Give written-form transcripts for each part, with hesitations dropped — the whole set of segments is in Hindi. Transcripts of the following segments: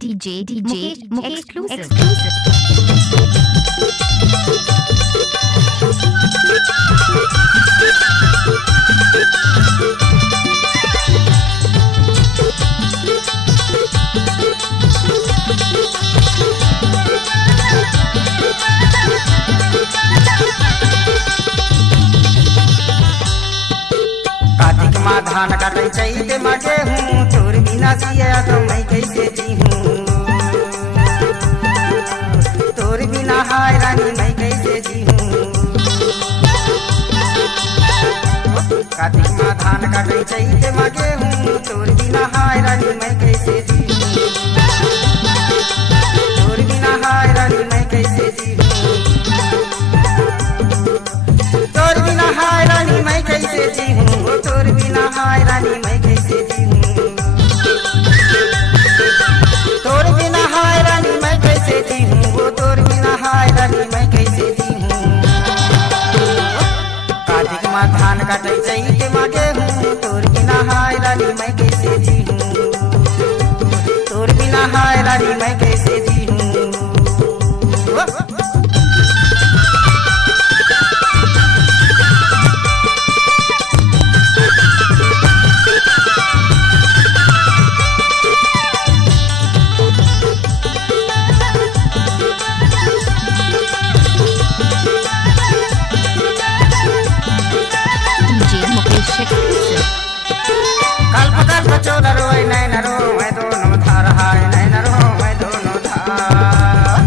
DJ exclusive. कार्तिक माँ धान काटे चैते मगे हूँ, तोर बिना सिया तो मैं कैसे जी हूँ। तोर बिना हाय रानी मैं कैसे जी हूँ। कार्तिक माँ धान काटे चैते मगे हूँ, तोर बिना हाय रानी मैं कैसे जी हूँ। तोर बिना हाय रानी मैं कैसे जी हूँ। तोर बिना हाय रानी मैं कैसे जी हूँ। तोर बिना हाय रानी मैं कैसे जी हूँ। तोर बिना हाय रानी मैं कैसे जी हूँ। वो तोर बिना हाय रानी मैं कैसे जी हूँ। कार्तिक माँ धान काटे चैते मागे हूँ, तोर बिना हाय रानी मैं कैसे जी हूँ। तोर बिना हाय रानी मैं कैसे जी हूँ। कल्प कल्प चोदरो नैनरो मैं दोनों धार हाय नैनरो मैं दोनों धार।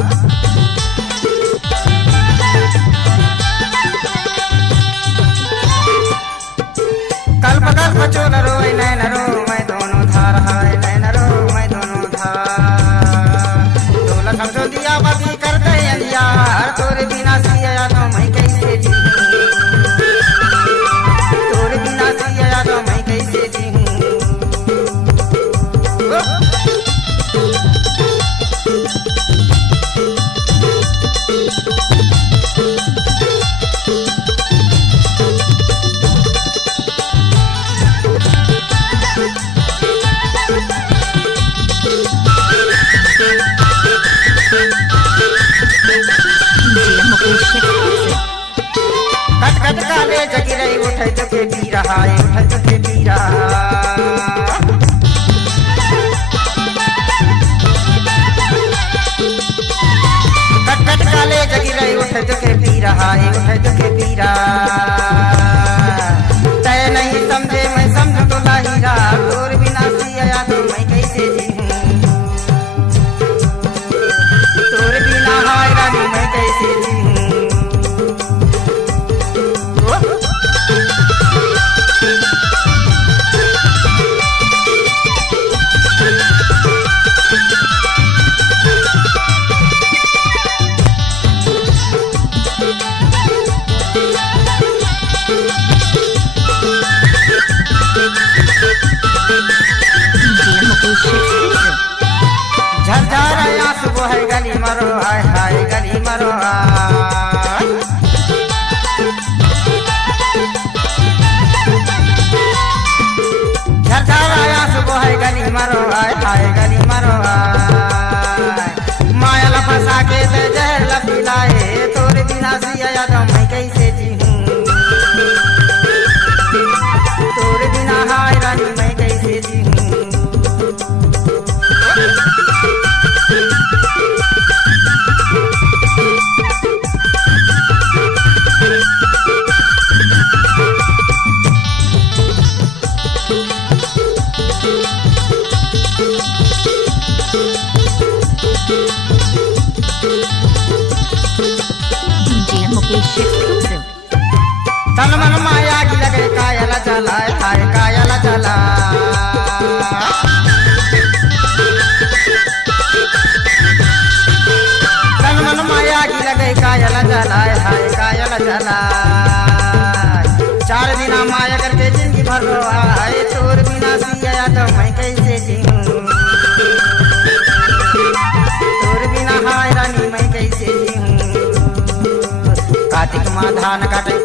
कल्प कल्प चोदरो नैनरो मैं दोनों धार हाय नैनरो मैं दोनों धार। डोला समझो दिया बाती करते अंधियार, तोरे बिना सिया तो मैं कैसे जी हूँ। तोरे बिना सिया तो मैं कैसे जी हूँ। कट कट काले जगी रही उठे तो के पी रहा है, उठे तो के पी रहा। कट कट काले जगी रही उठे तो के पी रहा है, उठे तो के पी रहा। तय नहीं समझे मैं समझ तो लाहीरा, तोर बिना सिया तो मैं कैसे जी हूँ। तोर बिना हाय रानी मैं कैसे जी हूँ। झरझर आंसू बहे गली मरो हाय हाय गली मरो हाय। झरझर आंसू बहे गली मरो हाय हाय गली मरो हाय। माया लफसा के ते जहर लपिलाए, तोर बिना सिया तो मैं कैसे जी हूँ। तोर बिना हाय रानी मैं कैसे जी हूँ। तन मन माया की लगे कायला चला हाय कायला चला। तन मन माया की लगे कायला चला हाय कायला चला। 4 दिन माया करके जिंदगी भर रो आए, तोर बिना सिया तो मैं कैसे जी हूँ। तोर बिना हाय रानी मैं कैसे जी हूँ। कार्तिक माँ धान काटे